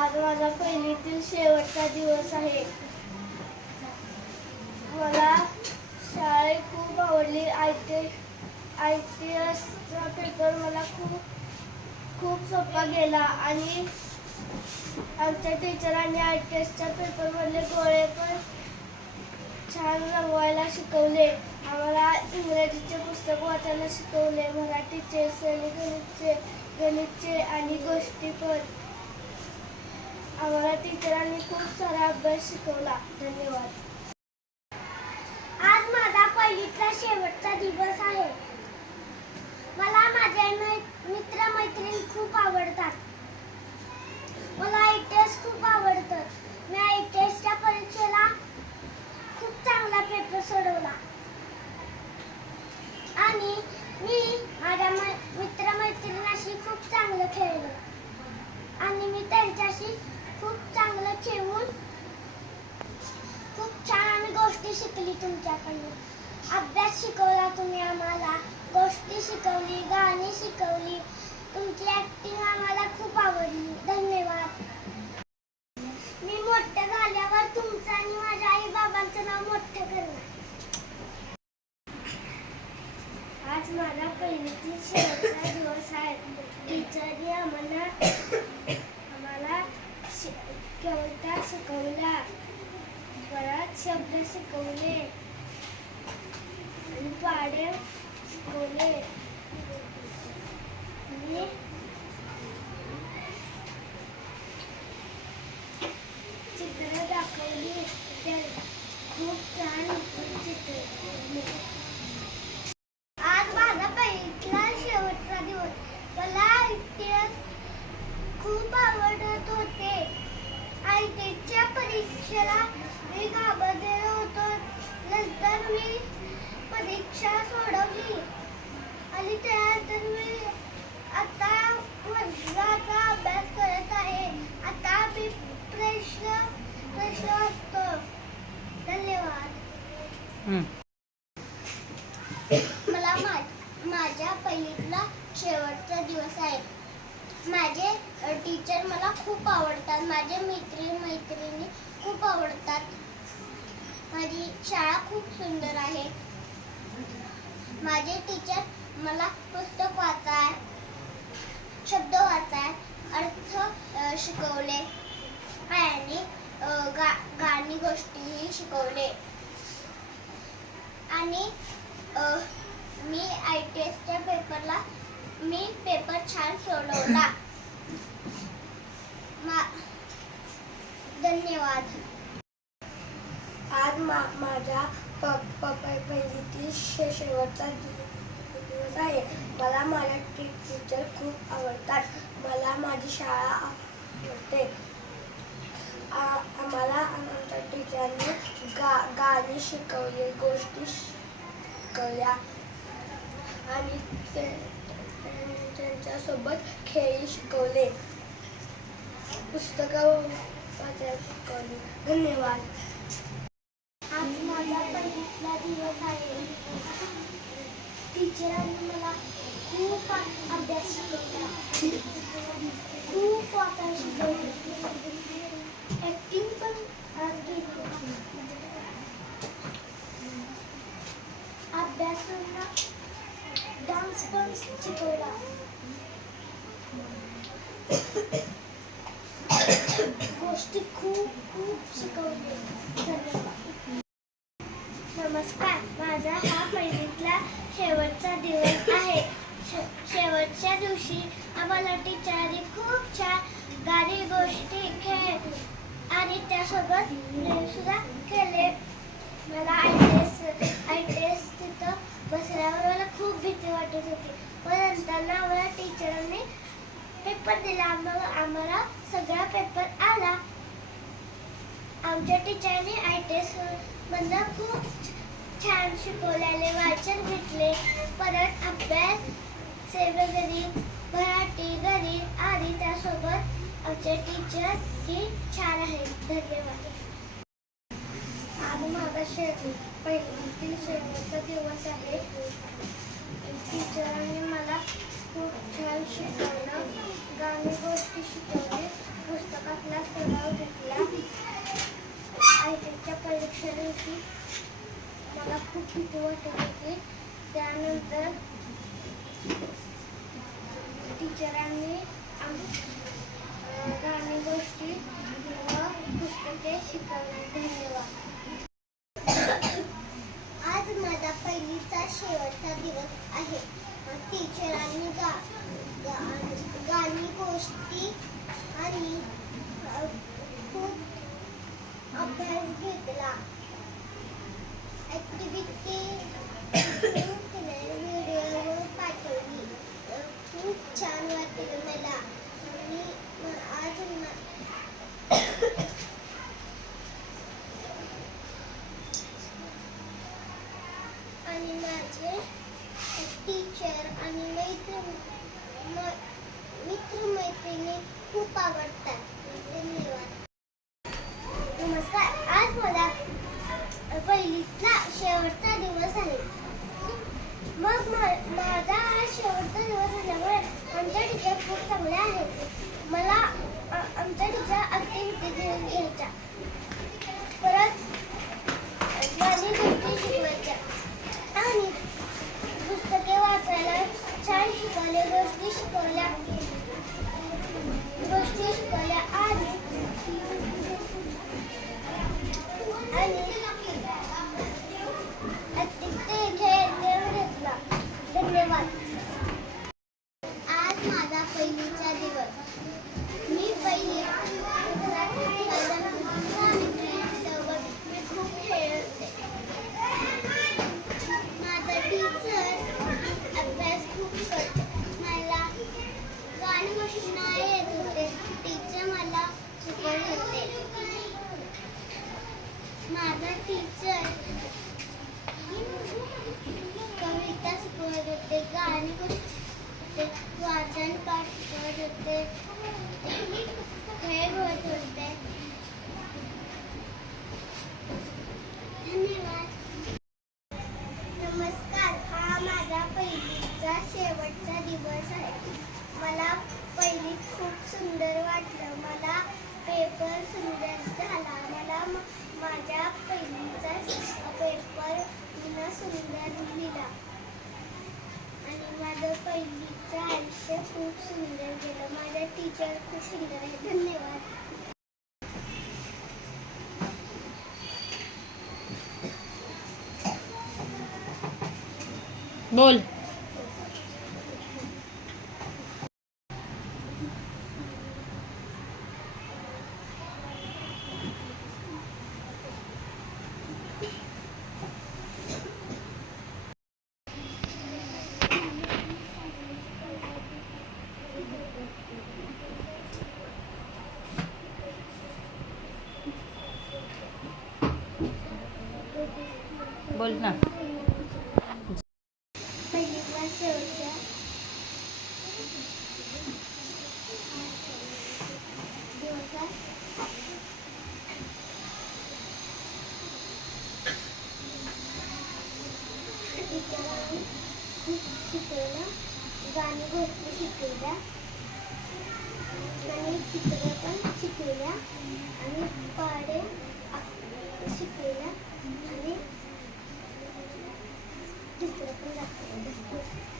आज माझा पहिलीतील शेवटचा दिवस आहे. मला शाळेत खूप आवडली. ITSचा पेपर मला खूप सोपा गेला आणि आमच्या टीचरांनी ITSच्या पेपरमधले गोळे पण छान रंगवायला शिकवले. आम्हाला इंग्रजीचे पुस्तक वाचायला शिकवले. मराठीचे, गणितचे आणि गोष्टी पण. आम्हाला टीचरांनी खूप सारा अभ्यास शिकवला. धन्यवाद. आज माझा पहिलीचा शेवटचा दिवस आहे. मला माझे मित्र-मैत्रिणी खूप आवडतात. मला ITS खूप आवडतं. मी ITSच्या परीक्षेला खूप चांगला पेपर सोडवला आणि मी माझ्या मित्र-मैत्रिणींशी खूप चांगलं खेळलो आणि मी त्यांच्याशी खूप चांगलं खेळून खूप छान आम्ही गोष्टी शिकली. तुमच्याकडून अभ्यास शिकवला तुम्ही आम्हाला, गोष्टी शिकवली, गाणी शिकवली. तुमची ॲक्टिंग आम्हाला खूप आवडली. धन्यवाद. मी मोठं झाल्यावर तुमचं आणि माझ्या आई बाबांचं नाव मोठं करणार. आज माझा पहिलीतील शेवटचा दिवस आहे. टीचरने आम्हाला कविता शिकवल्या, परत शब्द शिकवले आणि पाढे शिकवले. मी चित्र दाखवली. खूप छान चित्र. आज माझा पहिला शेवटचा दिवस. मला ITS खूप आवडत होते. ITSच्या परीक्षेला मी घाबरलेलो होतो. नंतर मी परीक्षा सोडवली आणि त्यानंतर मी आता वर्गाचा अभ्यास करत आहे. आता मी प्रश्न वाचतो. धन्यवाद. मला माझ्या पहिलीतला शेवटचा दिवस आहे. माझे टीचर मला खूप आवडतात. माझे मैत्रिणी खूप आवडतात. माझी शाळा खूप सुंदर आहे. माझे टीचर मला पुस्तक वाचाय, शब्द वाचाय, अर्थ शिकवले आणि गाणी गोष्टीही शिकवले आणि मी ITSच्या पेपरला पेपर छान सोडवला. धन्यवाद. आज माझ्या पहिलीतील शेवटचा दिवस आहे. मला माझ्या टीचर खूप आवडतात. मला माझी शाळा आवडते. आम्हाला आमच्या टीचरांनी गाणी शिकवली, गोष्टी शिकवल्या आणि त्यांच्यासोबत खेळ शिकवले, पुस्तकं वाचायला शिकवली. धन्यवाद. आज माझा पहिला दिवस आहे. टीचरांनी मला खूप अभ्यास शिकवला, खूप वाचायला शिकवले, ॲक्टिंग पण केली, अभ्यास करणं, डान्स पण शिकवला. गोष्टी खूप शिकवले. धन्यवाद. नमस्कार. माझा हा पहिलीतला शेवटचा दिवस आहे. शेवटच्या दिवशी आम्हाला टीचरनी खूप छान गाणी, गोष्टी, खेळ आणि त्यासोबत सुद्धा खेळले. मला ITS तिथं बसल्यावर मला खूप भीती वाटत होती. पण नंतर आम्हाला टीचरांनी पेपर दिला. आम्हाला सगळा पेपर आला. आमच्या टीचरने ITS मधनं खूप छान शिकवलेले, वाचन घेतले, परत अभ्यास, सेवगणित, मराठी, गणित आणि त्यासोबत आमचे टीचर ही छान आहेत. धन्यवाद. आज माझा पहिलीतील शेवटचा दिवस आहे. टीचरांनी मला खूप छान शिकवलं, गाणी गोष्टी शिकवले, पुस्तकातला होती. मला खूप भीती वाटत होती. त्यानंतर टीचरांनी गाणी गोष्टी व पुस्तके शिकवली. धन्यवाद. आज माझा पहिलीचा शेवटचा दिवस आहे. टीचरांनी गाणी गोष्टी आणि खूप अभ्यास घेतला. ॲक्टिव्हिटी व्हिडिओ पाठवली. खूप छान वाटलं मला. आणि आज आणि माझे टीचर आणि मित्रमैत्रिणी खूप आवडतात. धन्यवाद. नमस्कार. आज माझा पहिलीचा शेवटचा दिवस आहे. मग माझा आज शेवटचा दिवस असल्यामुळे आमच्या टीचर खूप चांगल्या आहेत. मला आमच्या टीचर ॲक्टिव्हिटी घ्यायच्या. परत गाणी गोष्टी शिकवायच्या आणि पुस्तके वाचायला छान शिकवले. गोष्टी शिकवल्या आणि खेळ घेतला. धन्यवाद. आज माझा पहिलीचा दिवस. मी पहिली सोबत मी खूप खेळते. माझा टीचर अभ्यास खूप करतो. मला गाणी गोष्टी नाही येत होते. टीचर मला शिकवत होते. माझा टीचर कविता शिकवत होते. गाणी गोष्टी वाचन पाठ शिकवत होते. खेळ होत होते. धन्यवाद. नमस्कार. हा माझा पहिलीचा शेवटचा दिवस आहे. मला पहिलीत खूप सुंदर वाटलं. मला पेपर सुंदर झाला. मला माझ्या पहिलीचा पेपर मी सुंदर लिहिला आणि माझं पहिलीचं आयुष्य खूप सुंदर गेलं. माझ्या टीचर खूप सुंदर आहे. धन्यवाद. बोल. बोल ना. पहिलीतला शेवटच्या दिवसात टीचरांनी खूप शिकवलं. गाणी गोष्टी शिकवल्या आणि चित्र पण शिकवल्या आणि पाढे शिकवल्या आणि चित्र पण दाखवलं.